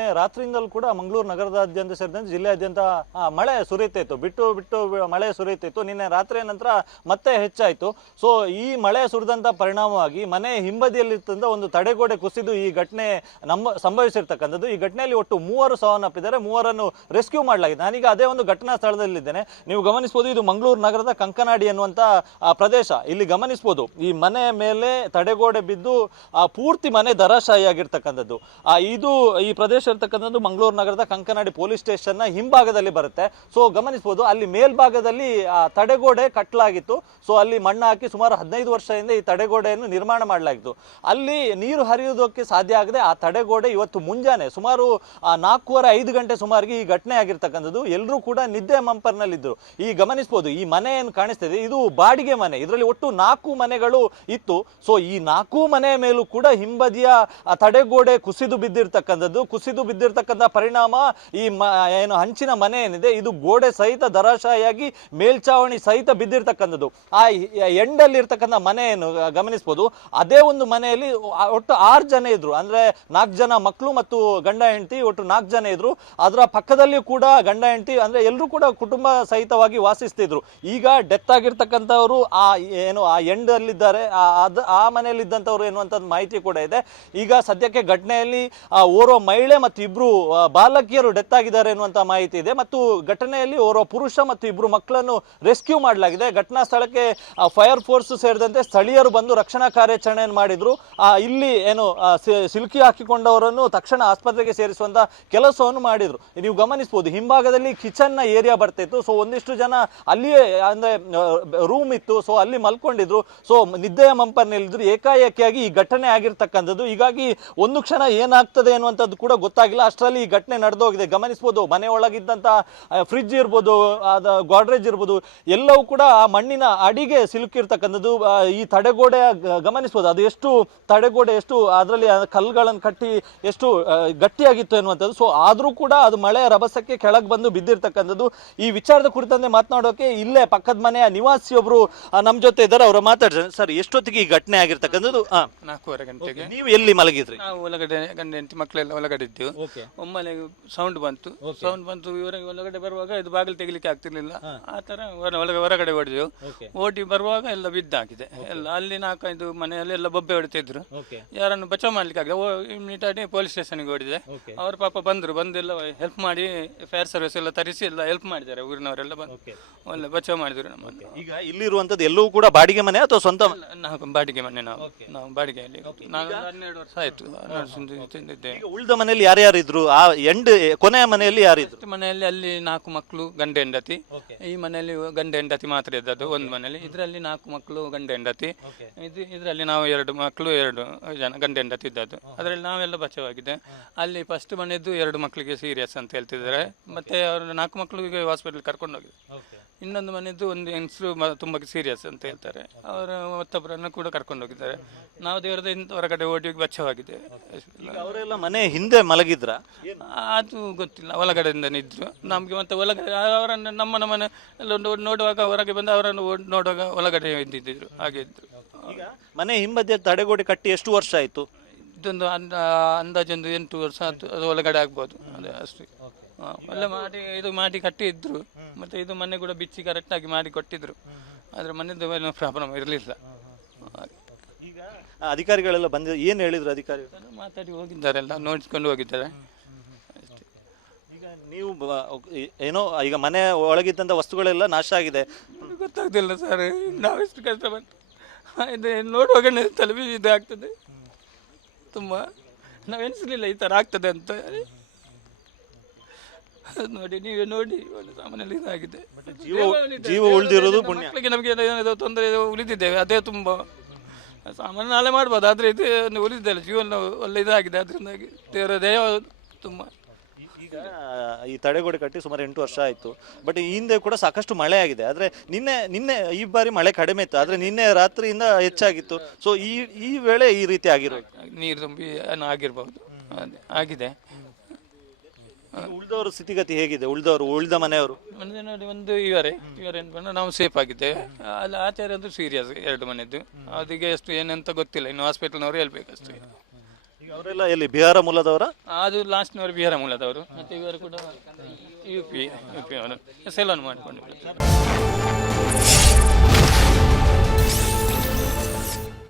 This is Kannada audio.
ನಿನ್ನೆ ರಾತ್ರಿಯಿಂದಲೂ ಕೂಡ ಮಂಗಳೂರು ನಗರದಾದ್ಯಂತ ಸೇರಿದಂತೆ ಜಿಲ್ಲೆಯಾದ್ಯಂತ ಮಳೆ ಸುರಿಯುತ್ತಿತ್ತು, ಬಿಟ್ಟು ಬಿಟ್ಟು ಮಳೆ ಸುರಿಯುತ್ತಿತ್ತು. ನಿನ್ನೆ ರಾತ್ರಿಯ ನಂತರ ಮತ್ತೆ ಹೆಚ್ಚಾಯಿತು. ಸೊ ಈ ಮಳೆ ಸುರಿದಂಥ ಪರಿಣಾಮವಾಗಿ ಮನೆ ಹಿಂಬದಿಯಲ್ಲಿರ್ತಂಥ ಒಂದು ತಡೆಗೋಡೆ ಕುಸಿದು ಈ ಘಟನೆ ಸಂಭವಿಸಿರ್ತಕ್ಕಂಥದ್ದು. ಈ ಘಟನೆಯಲ್ಲಿ ಒಟ್ಟು 3 ಸಾವನ್ನಪ್ಪಿದ್ದಾರೆ, 3ರನ್ನು ರೆಸ್ಕ್ಯೂ ಮಾಡಲಾಗಿದೆ. ನಾನೀಗ ಅದೇ ಒಂದು ಘಟನಾ ಸ್ಥಳದಲ್ಲಿದ್ದೇನೆ. ನೀವು ಗಮನಿಸಬಹುದು, ಇದು ಮಂಗಳೂರು ನಗರದ ಕಂಕನಾಡಿ ಎನ್ನುವಂಥ ಪ್ರದೇಶ. ಇಲ್ಲಿ ಗಮನಿಸಬಹುದು, ಈ ಮನೆ ಮೇಲೆ ತಡೆಗೋಡೆ ಬಿದ್ದು ಪೂರ್ತಿ ಮನೆ ಧರಾಶಾಹಿಯಾಗಿರ್ತಕ್ಕಂಥದ್ದು. ಇದು ಈ ಪ್ರದೇಶ ಇರ್ತಕ್ಕಂಥದ್ದು ಮಂಗಳೂರು ನಗರದ ಕಂಕನಾಡಿ ಪೊಲೀಸ್ ಸ್ಟೇಷನ್ನ ಹಿಂಭಾಗದಲ್ಲಿ ಬರುತ್ತೆ. ಸೊ ಗಮನಿಸಬಹುದು, ಅಲ್ಲಿ ಮೇಲ್ಭಾಗದಲ್ಲಿ ತಡೆಗೋಡೆ ಕಟ್ಟಲಾಗಿತ್ತು. ಸೊ ಅಲ್ಲಿ ಮಣ್ಣು ಹಾಕಿ ಸುಮಾರು 15 ವರ್ಷದಿಂದ ಈ ತಡೆಗೋಡೆಯನ್ನು ನಿರ್ಮಾಣ ಮಾಡಲಾಗಿತ್ತು. ಅಲ್ಲಿ ನೀರು ಹರಿಯುವುದಕ್ಕೆ ಸಾಧ್ಯ ಆಗದೆ ಆ ತಡೆಗೋಡೆ ಇವತ್ತು ಮುಂಜಾನೆ ಸುಮಾರು 4:30-5 ಗಂಟೆ ಸುಮಾರಿಗೆ ಈ ಘಟನೆ ಆಗಿರ್ತಕ್ಕಂಥದ್ದು. ಎಲ್ಲರೂ ಕೂಡ ನಿದ್ದೆ ಮಂಪರ್ನಲ್ಲಿದ್ದರು. ಈ ಗಮನಿಸಬಹುದು, ಈ ಮನೆ ಏನು ಕಾಣಿಸ್ತಿದೆ ಇದು ಬಾಡಿಗೆ ಮನೆ. ಇದರಲ್ಲಿ ಒಟ್ಟು 4 ಮನೆಗಳು ಇತ್ತು. ಸೊ ಈ 4 ಮನೆಯ ಮೇಲೂ ಕೂಡ ಹಿಂಬದಿಯ ತಡೆಗೋಡೆ ಕುಸಿದು ಬಿದ್ದಿರ್ತಕ್ಕಂಥ ಪರಿಣಾಮ ಈ ಏನು ಹಂಚಿನ ಮನೆ ಏನಿದೆ ಇದು ಗೋಡೆ ಸಹಿತ ಧರಾಶಾಹಿಯಾಗಿ ಮೇಲ್ಚಾವಣಿ ಸಹಿತ ಬಿದ್ದಿರ್ತಕ್ಕಂಥದ್ದು. ಆ ಎಂಡಲ್ಲಿ ಇರ್ತಕ್ಕಂಥ ಮನೆ ಏನು ಗಮನಿಸಬಹುದು, ಅದೇ ಒಂದು ಮನೆಯಲ್ಲಿ ಒಟ್ಟು 6 ಜನ ಇದ್ರು. ಅಂದ್ರೆ 4 ಜನ ಮಕ್ಕಳು ಮತ್ತು ಗಂಡ ಹೆಂಡತಿ, ಒಟ್ಟು 4 ಜನ ಇದ್ರು. ಅದರ ಪಕ್ಕದಲ್ಲಿಯೂ ಕೂಡ ಗಂಡ ಹೆಂಡತಿ, ಅಂದ್ರೆ ಎಲ್ಲರೂ ಕೂಡ ಕುಟುಂಬ ಸಹಿತವಾಗಿ ವಾಸಿಸ್ತಿದ್ರು. ಈಗ ಡೆತ್ ಆಗಿರ್ತಕ್ಕಂಥವ್ರು ಆ ಎಂಡಲ್ಲಿದ್ದಾರೆ, ಆ ಮನೆಯಲ್ಲಿ ಇದ್ದಂಥವ್ರು ಎನ್ನುವಂಥದ್ದು ಮಾಹಿತಿ ಕೂಡ ಇದೆ. ಈಗ ಸದ್ಯಕ್ಕೆ ಘಟನೆಯಲ್ಲಿ ಓರ್ವ ಮಹಿಳೆ ಮತ್ತು 2 ಬಾಲಕಿಯರು ಡೆತ್ ಆಗಿದ್ದಾರೆ ಎನ್ನುವಂತ ಮಾಹಿತಿ ಇದೆ. ಮತ್ತು ಘಟನೆಯಲ್ಲಿ ಓರ್ವ ಪುರುಷ ಮತ್ತು 2 ಮಕ್ಕಳನ್ನು ರೆಸ್ಕ್ಯೂ ಮಾಡಲಾಗಿದೆ. ಘಟನಾ ಸ್ಥಳಕ್ಕೆ ಫೈರ್ ಫೋರ್ಸ್ ಸೇರಿದಂತೆ ಸ್ಥಳೀಯರು ಬಂದು ರಕ್ಷಣಾ ಕಾರ್ಯಾಚರಣೆಯನ್ನು ಮಾಡಿದ್ರು. ಇಲ್ಲಿ ಸಿಲುಕಿ ಹಾಕಿಕೊಂಡವರನ್ನು ತಕ್ಷಣ ಆಸ್ಪತ್ರೆಗೆ ಸೇರಿಸುವಂತ ಕೆಲಸವನ್ನು ಮಾಡಿದ್ರು. ನೀವು ಗಮನಿಸಬಹುದು, ಹಿಂಭಾಗದಲ್ಲಿ ಕಿಚನ್ ನ ಏರಿಯಾ ಬರ್ತಿತ್ತು. ಸೊ ಒಂದಿಷ್ಟು ಜನ ಅಲ್ಲಿಯೇ ಅಂದ್ರೆ ರೂಮ್ ಇತ್ತು, ಸೊ ಅಲ್ಲಿ ಮಲ್ಕೊಂಡಿದ್ರು. ಸೊ ನಿದ್ದೆಯ ಮಂಪರ್ನಲ್ಲಿದ್ರು. ಏಕಾಏಕಿಯಾಗಿ ಈ ಘಟನೆ ಆಗಿರ್ತಕ್ಕಂಥದ್ದು. ಹೀಗಾಗಿ ಒಂದು ಕ್ಷಣ ಏನಾಗ್ತದೆ ಅನ್ನುವಂಥದ್ದು ಕೂಡ ಗೊತ್ತಾಗಿಲ್ಲ. ಅಷ್ಟರಲ್ಲಿ ಈ ಘಟನೆ ನಡೆದೋಗಿದೆ. ಗಮನಿಸಬಹುದು, ಮನೆ ಒಳಗಿದ್ದಂತ ಫ್ರಿಡ್ಜ್ ಇರ್ಬೋದು, ಗಾಡ್ರೇಜ್ ಇರ್ಬೋದು, ಎಲ್ಲವೂ ಕೂಡ ಆ ಮಣ್ಣಿನ ಅಡಿಗೆ ಸಿಲುಕಿರ್ತಕ್ಕಂಥದ್ದು. ಈ ತಡೆಗೋಡೆ ಗಮನಿಸಬಹುದು, ಅದು ಎಷ್ಟು ತಡೆಗೋಡೆ ಎಷ್ಟು ಅದರಲ್ಲಿ ಕಲ್ಲುಗಳನ್ನು ಕಟ್ಟಿ ಎಷ್ಟು ಗಟ್ಟಿಯಾಗಿತ್ತು ಎನ್ನುವಂಥದ್ದು. ಸೊ ಆದ್ರೂ ಕೂಡ ಅದು ಮಳೆಯ ರಭಸಕ್ಕೆ ಕೆಳಗೆ ಬಂದು ಬಿದ್ದಿರ್ತಕ್ಕಂಥದ್ದು. ಈ ವಿಚಾರದ ಕುರಿತಂತೆ ಮಾತನಾಡೋಕೆ ಇಲ್ಲೇ ಪಕ್ಕದ ಮನೆಯ ನಿವಾಸಿಯೊಬ್ರು ನಮ್ಮ ಜೊತೆ ಇದ್ದಾರೆ. ಅವರು ಮಾತಾಡ್ತಾರೆ. ಸರ್, ಎಷ್ಟೊತ್ತಿಗೆ ಈ ಘಟನೆ ಆಗಿರ್ತಕ್ಕಂಥದ್ದು? 4:15 ಗಂಟೆಗೆ. ನೀವು ಎಲ್ಲಿ ಮಲಗಿದ್ರಿ? ನಾವು ಒಳಗಡೆ ಗಂಡ ಹೆಂಡತಿ ಮಕ್ಕಳೆಲ್ಲ ಒಳಗಡೆ ಇದ್ದೆವು. ಒಮ್ಮೆಲೆ ಸೌಂಡ್ ಬಂತು. ಇವರಿಗೆ ಒಳಗಡೆ ಬರುವಾಗ ಇದು ಬಾಗಿಲು ತೆಗಿಲಿಕ್ಕೆ ಆಗ್ತಿರ್ಲಿಲ್ಲ. ಆ ತರ ಹೊರಗಡೆ ಹೊಡೆದೆವು. ಓಟಿ ಬರುವಾಗ ಎಲ್ಲ ಬಿದ್ದಾಗಿದೆ ಎಲ್ಲ. ಅಲ್ಲಿ 4-5 ಮನೆಯಲ್ಲಿ ಎಲ್ಲ ಬೊಬ್ಬೆ ಹೊಡಿತಿದ್ರು. ಯಾರನ್ನು ಬಚಾವ್ ಮಾಡ್ಲಿಕ್ಕೆ ಆಗಿದೆ. ಇಮಿಡಿಯೇಟ್ ಆಗಿ ಪೊಲೀಸ್ ಸ್ಟೇಷನ್ಗೆ ಹೊಡಿದೆ. ಅವ್ರ ಪಾಪ ಬಂದೆಲ್ಲ ಹೆಲ್ಪ್ ಮಾಡಿ, ಫೈರ್ ಸರ್ವಿಸ್ ಎಲ್ಲ ತರಿಸಿ ಎಲ್ಲ ಹೆಲ್ಪ್ ಮಾಡಿದ್ದಾರೆ. ಊರಿನವರೆಲ್ಲ ಬಂದು ಒಳ್ಳೆ ಬಚಾವ್ ಮಾಡಿದ್ರು ನಮ್ಮನ್ನು. ಈಗ ಇಲ್ಲಿರುವಂತದ್ದು ಎಲ್ಲವೂ ಕೂಡ ಬಾಡಿಗೆ ಮನೆ ಅಥವಾ ಸ್ವಂತ? ನಾವು ಬಾಡಿಗೆ ಮನೆ. ನಾವು ಬಾಡಿಗೆಯಲ್ಲಿ ನಾನು 12 ವರ್ಷ ಆಯ್ತು. ಉಳಿದ ಮನೆಯಲ್ಲಿ ಯಾರ್ಯಾರು ಇದ್ರು? ಆ ಕೊನೆಯ ಮನೆಯಲ್ಲಿ ಯಾರಿದ್ರು? ಮನೆಯಲ್ಲಿ ಅಲ್ಲಿ 4 ಮಕ್ಕಳು ಗಂಡ ಹೆಂಡತಿ. ಈ ಮನೆಯಲ್ಲಿ ಗಂಡ ಹೆಂಡತಿ ಮಾತ್ರ ಇದ್ದದ್ದು ಒಂದು ಮನೆಯಲ್ಲಿ. ಇದರಲ್ಲಿ 4 ಮಕ್ಕಳು ಗಂಡ ಹೆಂಡತಿ. ಇದರಲ್ಲಿ ನಾವು 2 ಮಕ್ಕಳು 2 ಜನ ಗಂಡ ಹೆಂಡತಿ ಇದ್ದದ್ದು. ಅದರಲ್ಲಿ ನಾವೆಲ್ಲ ಬಚಾವಾಗಿದೆ. ಅಲ್ಲಿ ಫಸ್ಟ್ ಮನೆಯದ್ದು 2 ಮಕ್ಕಳಿಗೆ ಸೀರಿಯಸ್ ಅಂತ ಹೇಳ್ತಿದ್ದಾರೆ. ಮತ್ತೆ ಅವರು 4 ಮಕ್ಕಳಿಗೆ ಹಾಸ್ಪಿಟಲ್ ಕರ್ಕೊಂಡು ಹೋಗಿದೆ. ಇನ್ನೊಂದು ಮನೆಯದ್ದು ಒಂದು ಹೆಂಗಸರು ತುಂಬಾ ಸೀರಿಯಸ್ ಅಂತ ಹೇಳ್ತಾರೆ. ಅವರ ಮತ್ತೊಬ್ಬರನ್ನು ಕೂಡ ಕರ್ಕೊಂಡು ಹೋಗಿದ್ದಾರೆ. ನಾವು ದೇವರದ ಹೊರಗಡೆ ಓಡಿ ಬಚಾವಾಗಿದೆ. ಅವರೆಲ್ಲ ಮನೆ ಹಿಂದೆ ಮಲಗಿದ್ರ? ಅದು ಗೊತ್ತಿಲ್ಲ, ಒಳಗಡೆಯಿಂದ ಇದ್ರು. ನಮ್ಗೆ ಮತ್ತೆ ಒಳಗಡೆ ಅವರನ್ನು ನಮ್ಮ ಮನೆ ಎಲ್ಲ ನೋಡುವಾಗ ಹೊರಗೆ ಬಂದು ಅವರನ್ನು ನೋಡುವಾಗ ಒಳಗಡೆ ಇದ್ದಿದ್ರು. ಹಾಗೆ ಇದ್ರು. ಮನೆ ಹಿಂಬದಿಯ ತಡೆಗೋಡೆ ಕಟ್ಟಿ ಎಷ್ಟು ವರ್ಷ ಆಯ್ತು? ಇದೊಂದು ಅಂದಾಜೊಂದು 8 ವರ್ಷ ಅದು ಒಳಗಡೆ ಆಗ್ಬೋದು. ಅದೇ ಅಷ್ಟೇ. ಎಲ್ಲ ಮಾಡಿ ಕಟ್ಟಿ ಇದ್ರು. ಮತ್ತೆ ಇದು ಮನೆ ಕೂಡ ಬಿಚ್ಚಿ ಕರೆಕ್ಟ್ ಆಗಿ ಮಾಡಿ ಕೊಟ್ಟಿದ್ರು. ಆದ್ರೆ ಮನೆದು ಏನೋ ಪ್ರಾಬ್ಲಮ್ ಇರಲಿಲ್ಲ. ಈಗ ಅಧಿಕಾರಿಗಳೆಲ್ಲ ಬಂದ ಏನ್ ಹೇಳಿದ್ರು? ಅಧಿಕಾರಿಗಳು ಮಾತಾಡಿ ಹೋಗಿದ್ದಾರೆ, ಎಲ್ಲ ನೋಡಿಕೊಂಡು ಹೋಗಿದ್ದಾರೆ. ಈಗ ನೀವು ಈಗ ಮನೆ ಒಳಗಿದ್ದಂತ ವಸ್ತುಗಳೆಲ್ಲ ನಾಶ ಆಗಿದೆ. ಗೊತ್ತಾಗ್ತಿಲ್ಲ ಸರ್, ನಾವೆಷ್ಟು ಕಷ್ಟಪಟ್ಟು ನೋಡುವಾಗ ತಲೆಬಿ ಇದಾಗ್ತದೆ ತುಂಬ. ನಾವೆನಿಸಲಿಲ್ಲ ಈ ಥರ ಆಗ್ತದೆ ಅಂತ. ನೋಡಿ, ನೀವೇ ನೋಡಿ, ಒಂದು ಸಾಮಾನ್ಯಲ್ಲಿ ಇದಾಗಿದೆ. ಜೀವ ಉಳಿದಿರೋದು ಮಕ್ಕಳಿಗೆ ನಮಗೆ ಏನಾದರೂ ತೊಂದರೆ ಉಳಿದಿದ್ದೇವೆ, ಅದೇ ತುಂಬ. ಸಾಮಾನ್ಯ ನಾಳೆ ಮಾಡ್ಬೋದು, ಆದರೆ ಇದು ಉಳಿದಿದ್ದಲ್ಲ, ಜೀವನ ಒಳ್ಳೆ ಇದಾಗಿದೆ. ಅದರಿಂದಾಗಿ ದೇವರ ದಯ ತುಂಬ. ಈಗ ಈ ತಡೆಗೋಡೆ ಕಟ್ಟಿ ಸುಮಾರು 8 ವರ್ಷ ಆಯ್ತು. ಬಟ್ ಈ ಹಿಂದೆ ಕೂಡ ಸಾಕಷ್ಟು ಮಳೆ ಆಗಿದೆ. ಆದ್ರೆ ನಿನ್ನೆ ಈ ಬಾರಿ ಮಳೆ ಕಡಿಮೆ ಇತ್ತು, ಆದ್ರೆ ನಿನ್ನೆ ರಾತ್ರಿಯಿಂದ ಹೆಚ್ಚಾಗಿತ್ತು. ಸೊ ಈ ವೇಳೆ ಈ ರೀತಿ ಆಗಿರೋದು ನೀರು ತುಂಬಿ ಆಗಿರ್ಬೋದು, ಆಗಿದೆ. ಉಳಿದವರ ಸ್ಥಿತಿಗತಿ ಹೇಗಿದೆ? ಉಳಿದ ಮನೆಯವರು ನೋಡಿ, ಒಂದು ಇವರೇ ನಾವು ಸೇಫ್ ಆಗಿದ್ದೇವೆ. ಅಲ್ಲಿ ಆಚಾರ್ಯ ಒಂದು ಸೀರಿಯಸ್ 2 ಮನೆಯದ್ದು. ಅದಕ್ಕೆ ಎಷ್ಟು ಏನಂತ ಗೊತ್ತಿಲ್ಲ, ಇನ್ನು ಹಾಸ್ಪಿಟಲ್ನವರು ಹೇಳ್ಬೇಕಷ್ಟೇ. ಈಗ ಅವರೆಲ್ಲ ಎಲ್ಲಿ ಬಿಹಾರ ಮೂಲದವರ? ಅದು ಲಾಸ್ಟ್ನವರು ಬಿಹಾರ ಮೂಲದವರು, ಮತ್ತು ಇವರು ಕೂಡ ಯು ಪಿ ಅವರು ಸೆಲೋನ್ ಮಾಡಿಕೊಂಡು